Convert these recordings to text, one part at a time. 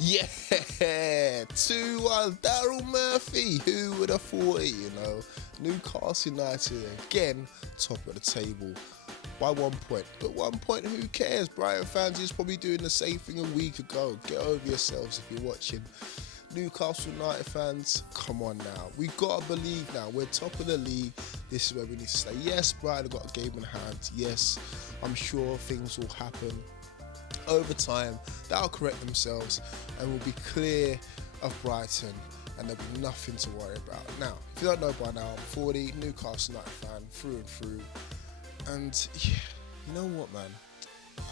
Yeah, 2-1, Daryl Murphy. Who would have thought it, you know? Newcastle United again, top of the table by 1 point. But 1 point, who cares? Brighton fans is probably doing the same thing a week ago. Get over yourselves if you're watching. Newcastle United fans, come on now. We've got to believe now. We're top of the league. This is where we need to stay. Yes, Brighton have got a game in hand. Yes, I'm sure things will happen over time. That'll correct themselves and we'll be clear of Brighton and there'll be nothing to worry about. Now, if you don't know by now, I'm Forde, Newcastle United fan through and through. And yeah, you know what, man?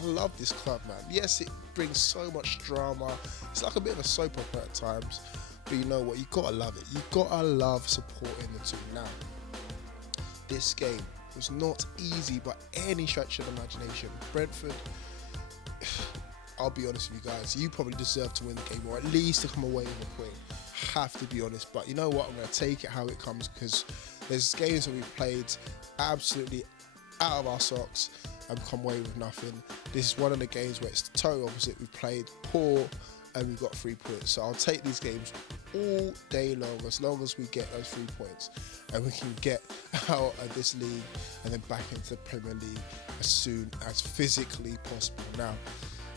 I love this club, man. Yes, it brings so much drama. It's like a bit of a soap opera at times. But you know what? You gotta love it. You gotta love supporting the team. Now, this game was not easy by any stretch of the imagination. Brentford, I'll be honest with you guys, you probably deserve to win the game, or at least to come away with a point. Have to be honest, but you know what? I'm going to take it how it comes, because there's games that we've played absolutely out of our socks and come away with nothing. This is one of the games where it's the total opposite. We've played poor and we've got 3 points. So I'll take these games all day long as we get those 3 points and we can get out of this league and then back into the Premier League as soon as physically possible. Now,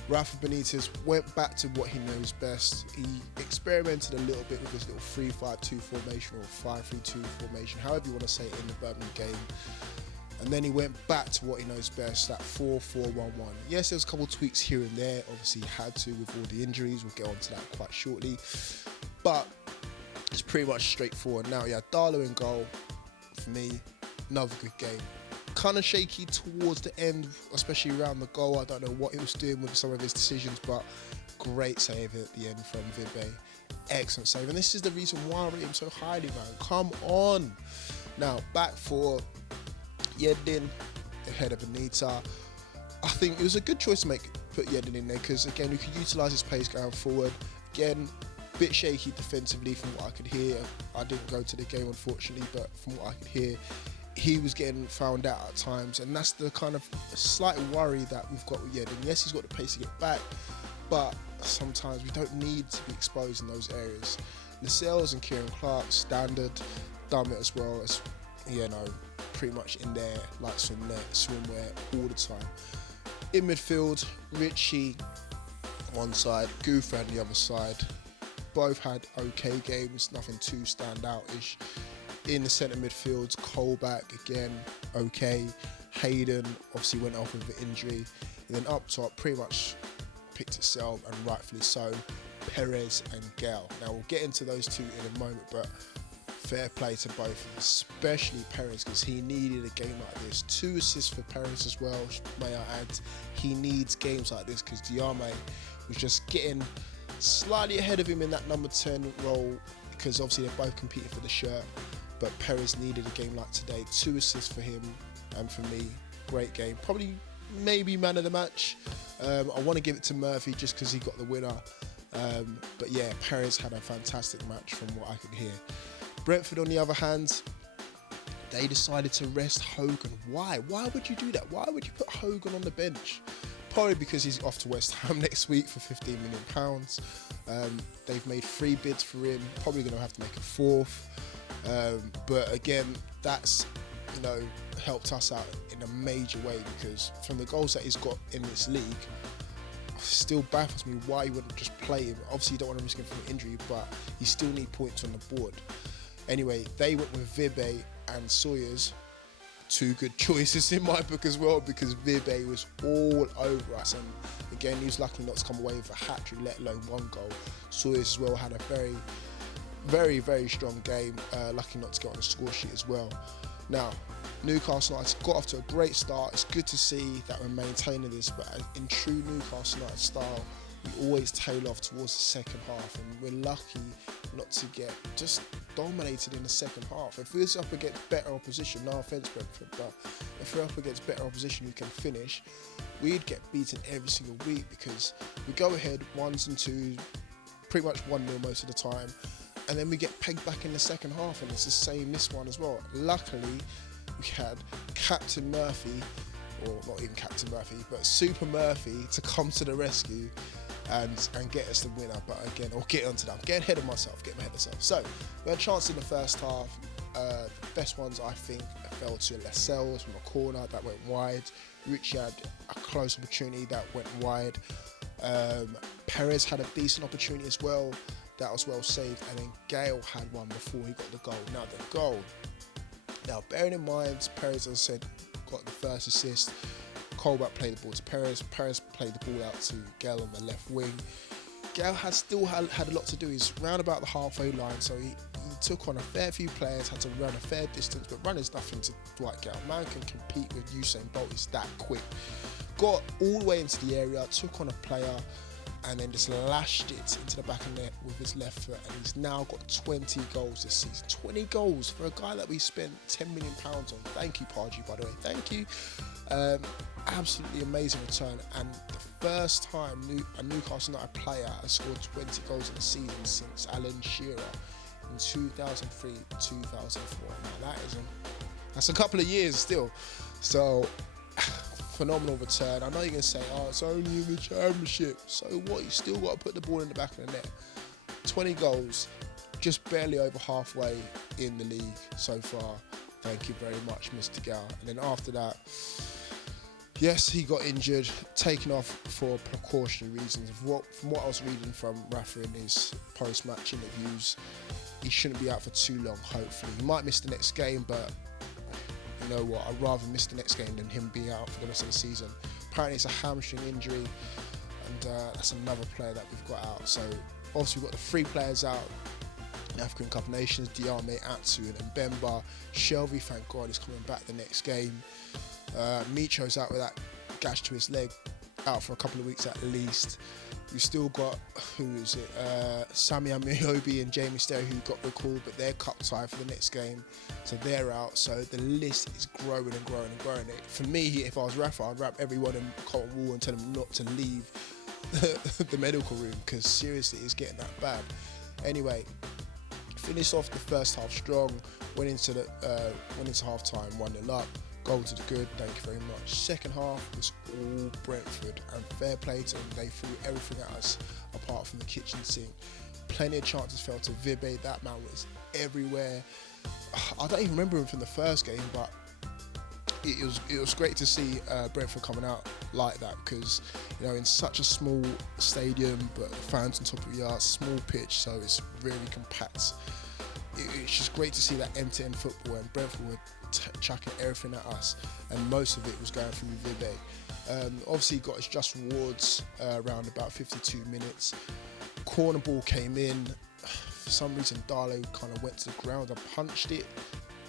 Rafa Benitez went back to what he knows best. He experimented a little bit with his little 3-5-2 formation or 5-3-2 formation, however you want to say it, in the Birmingham game. And then he went back to what he knows best, that 4-4-1-1. Yes, there's a couple of tweaks here and there. Obviously, he had to with all the injuries. We'll get onto that quite shortly. But it's pretty much straightforward. Now, yeah, Darlow in goal. For me, another good game. Kind of shaky towards the end, especially around the goal. I don't know what he was doing with some of his decisions, but great save at the end from Forde. Excellent save. And this is the reason why I rate him so highly, man. Come on. Now, back for Yedlin ahead of Anita. I think it was a good choice to put Yedlin in there, because again, we could utilise his pace going forward. Again, a bit shaky defensively from what I could hear. I didn't go to the game unfortunately, but from what I could hear, he was getting found out at times, and that's the kind of slight worry that we've got with Yedlin. Yes, he's got the pace to get back, but sometimes we don't need to be exposed in those areas. Lascelles and Kieran Clark, standard, done it as well as, you know, pretty much in there like swimwear all the time. In midfield, Richie one side, Goofer on the other side. Both had okay games, nothing too standout-ish. In the centre midfield, Colback again, okay. Hayden obviously went off with an injury. And then up top, pretty much picked itself, and rightfully so, Perez and Gale. Now we'll get into those two in a moment, but fair play to both, especially Perez, because he needed a game like this. 2 assists for Perez as well, may I add. He needs games like this because Diame was just getting slightly ahead of him in that number 10 role, because obviously they're both competing for the shirt. But Perez needed a game like today. 2 assists for him, and for me, great game. Probably, maybe man of the match. I want to give it to Murphy just because he got the winner. But yeah, Perez had a fantastic match from what I could hear. Brentford, on the other hand, they decided to rest Hogan. Why? Why would you do that? Why would you put Hogan on the bench? Probably because he's off to West Ham next week for £15 million. They've made 3 bids for him. Probably going to have to make a 4th. But again, that's, you know, helped us out in a major way, because from the goals that he's got in this league, still baffles me why you wouldn't just play him. Obviously, you don't want to risk him from injury, but you still need points on the board. Anyway, they went with Forde and Sawyers. 2 good choices in my book as well, because Forde was all over us, and again, he was lucky not to come away with a hat-trick, let alone 1 goal. Sawyers as well had a very strong game, lucky not to get on the score sheet as well. Now, Newcastle United got off to a great start. It's good to see that we're maintaining this, but in true Newcastle United style, we always tail off towards the second half, and we're lucky not to get just dominated in the second half. If we're up against better opposition, no offence Brentford, but if we're up against better opposition who can finish, we'd get beaten every single week, because we go ahead 1s and 2s, pretty much 1-0 most of the time, and then we get pegged back in the second half, and it's the same this one as well. Luckily, we had Captain Murphy, or not even Captain Murphy, but Super Murphy, to come to the rescue and get us the winner. But again, I'll get onto that. I'm getting ahead of myself, getting ahead of myself. So we had a chance in the first half. The best ones I think fell to Lascelles from a corner that went wide. Richie had a close opportunity that went wide. Perez had a decent opportunity as well. That was well saved. And then Gale had one before he got the goal. Now the goal. Now bearing in mind, Perez, as I said, got the first assist. Colback played the ball to Perez. Perez played the ball out to Gale on the left wing. Gale still had a lot to do. He's round about the halfway line, so he took on a fair few players, had to run a fair distance, but running nothing to Dwight Gale. Man can compete with Usain Bolt, he's that quick. Got all the way into the area, took on a player, and then just lashed it into the back of the net with his left foot, and he's now got 20 goals this season. 20 goals for a guy that we spent £10 million on. Thank you, Pardew, by the way. Thank you. Absolutely amazing return, and the first time a Newcastle United player has scored 20 goals in a season since Alan Shearer in 2003, 2004. Now that's a couple of years still. So phenomenal return. I know you're gonna say, oh, it's only in the Championship. So what? You still got to put the ball in the back of the net. 20 goals, just barely over halfway in the league so far. Thank you very much, Mr. Gale. And then after that, yes, he got injured, taken off for precautionary reasons. From what I was reading from Rafa in his post-match interviews, he shouldn't be out for too long, hopefully. He might miss the next game, but you know what? I'd rather miss the next game than him being out for the rest of the season. Apparently it's a hamstring injury, and that's another player that we've got out. So obviously we've got the 3 players out. The African Cup of Nations, Diame, Atsu and Mbemba. Shelby, thank God, is coming back the next game. Micho's out with that gash to his leg, out for a couple of weeks at least. We've still got, Sami Amiobi and Jamie Sterry who got recalled, but they're cup tied for the next game, so they're out. So the list is growing and growing and growing. For me, if I was Rafa, I'd wrap everyone in cotton wool and tell them not to leave the medical room, because seriously, it's getting that bad. Anyway, finished off the first half strong, went into half time 1-0 up. Goal to the good, thank you very much. Second half was all Brentford, and fair play to them, they threw everything at us apart from the kitchen sink. Plenty of chances fell to Vibe, that man was everywhere. I don't even remember him from the first game, but it was great to see Brentford coming out like that, because in such a small stadium, but the fans on top of the yard, small pitch, so it's really compact. It's just great to see that end-to-end football, and Brentford were chucking everything at us, and most of it was going through Vibe. Obviously he got his just rewards around about 52 minutes. Corner ball came in. For some reason Darlow kind of went to the ground and punched it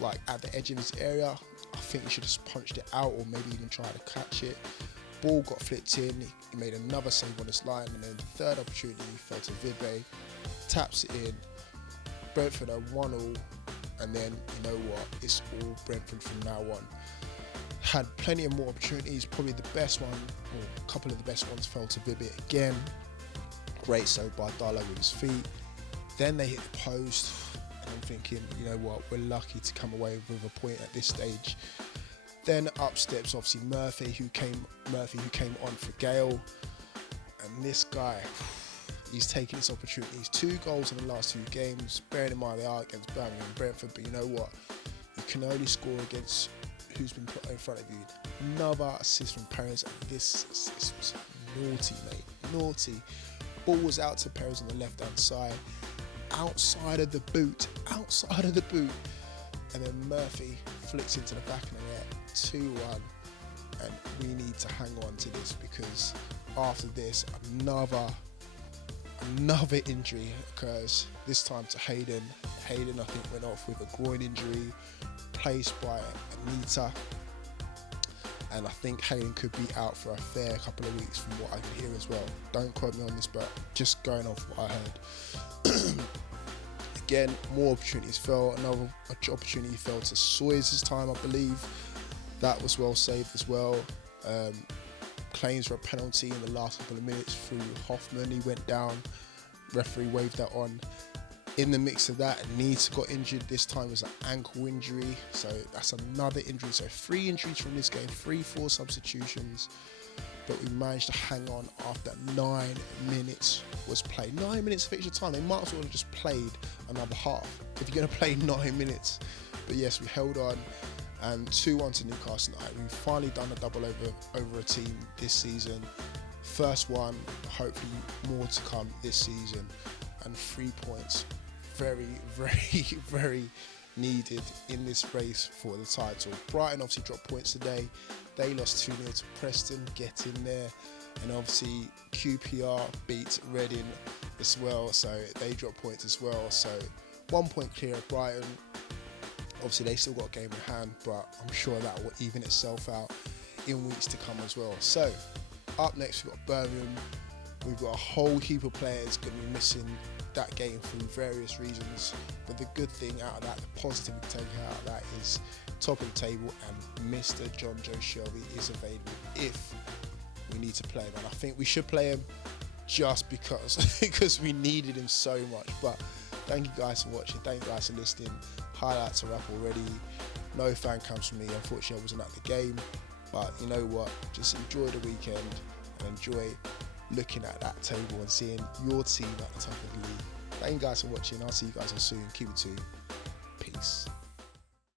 like at the edge of his area. I think he should have punched it out, or maybe even tried to catch it. Ball got flicked in, he made another save on his line, and then the third opportunity fell to Vibe, taps it in. Brentford are 1-1, and then you know what, it's all Brentford from now on. Had plenty of more opportunities, probably the best one, or a couple of the best ones, fell to Vibe again. Great save by Darlow with his feet. Then they hit the post, and I'm thinking, you know what, we're lucky to come away with a point at this stage. Then up steps obviously Murphy, who came on for Gale, and this guy, he's taking his opportunities. 2 goals in the last 2 games, bearing in mind they are against Birmingham and Brentford, but you know what? You can only score against who's been put in front of you. Another assist from Perez, and this assist was naughty, mate. Naughty. Ball was out to Perez on the left-hand side, outside of the boot. And then Murphy flicks into the back of the net, 2-1. And we need to hang on to this, because after this, another injury occurs, this time to Hayden. Hayden, I think, went off with a groin injury, placed by Anita, and I think Hayden could be out for a fair couple of weeks from what I can hear as well. Don't quote me on this, but just going off what I heard. Again, more opportunities fell. Another opportunity fell to Soyes this time, I believe. That was well saved as well. Claims for a penalty in the last couple of minutes through Hoffman. He went down. Referee waved that on. In the mix of that, Needs got injured. This time was an ankle injury, so that's another injury. So 3 injuries from this game, 3-4 substitutions. but we managed to hang on after 9 minutes was played. 9 minutes of extra time. They might as well have just played another half if you're going to play 9 minutes. But yes, we held on, and 2-1 to Newcastle United. We've finally done a double over a team this season. First one, hopefully more to come this season, and 3 points. Very, very, very needed in this race for the title. Brighton obviously dropped points today. They lost 2-0 to Preston, get in there. And obviously QPR beat Reading as well, so they dropped points as well. So 1 point clear of Brighton. Obviously they still got a game in hand, but I'm sure that will even itself out in weeks to come as well. So up next we've got Birmingham. We've got a whole heap of players going to be missing that game for various reasons, but the good thing out of that, the positive we take out of that, is top of the table, and Mr. John Joe Shelby is available if we need to play him, and I think we should play him just because we needed him so much. But thank you guys for watching, thank you guys for listening. Highlights are up already. No fan cams from me, unfortunately I wasn't at the game, but you know what, just enjoy the weekend and enjoy looking at that table and seeing your team at the top of the league. Thank you guys for watching. I'll see you guys all soon. Keep it 2. Peace.